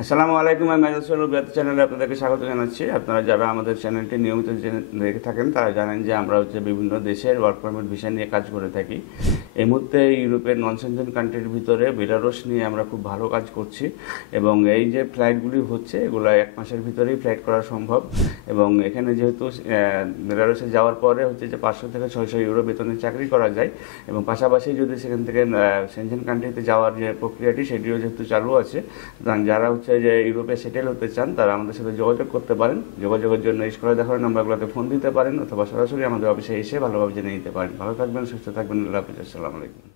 আসসালামু আলাইকুম। আমি মেজাজ বেত চ্যানেলে আপনাদেরকে স্বাগত জানাচ্ছি। আপনারা যারা আমাদের চ্যানেলটি নিয়মিত দেখে থাকেন তারা জানেন যে আমরা বিভিন্ন দেশের ওয়ার্ক পারমিট ভিসা নিয়ে কাজ করে থাকি। এই মুহূর্তে ইউরোপের নন সেনজেন কান্ট্রির ভিতরে বেলারুশ নিয়ে আমরা খুব ভালো কাজ করছি এবং এই যে ফ্লাইটগুলি হচ্ছে এগুলো 1 মাসের ভিতরেই ফ্লাইট করা সম্ভব। এবং এখানে যেহেতু বেলারুশে যাওয়ার পরে যে 500 থেকে 600 ইউরো বেতনে চাকরি করা যায় এবং পাশাপাশি যদি সেখান থেকে সেনজেন কান্ট্রিতে যাওয়ার যে প্রক্রিয়াটি সেটিও যেহেতু চালু আছে, সুতরাং যারা যে ইউরোপে সেটেল হতে চান তারা আমাদের সাথে যোগাযোগ করতে পারেন। যোগাযোগের জন্য স্ক্রিনে দেখানো নাম্বারগুলোতে ফোন দিতে পারেন অথবা সরাসরি আমাদের অফিসে এসে ভালোভাবে জেনে নিতে পারেন। ভালো থাকবেন, সুস্থ থাকবেন। আল্লাহ হাফেজ। আসসালামু আলাইকুম।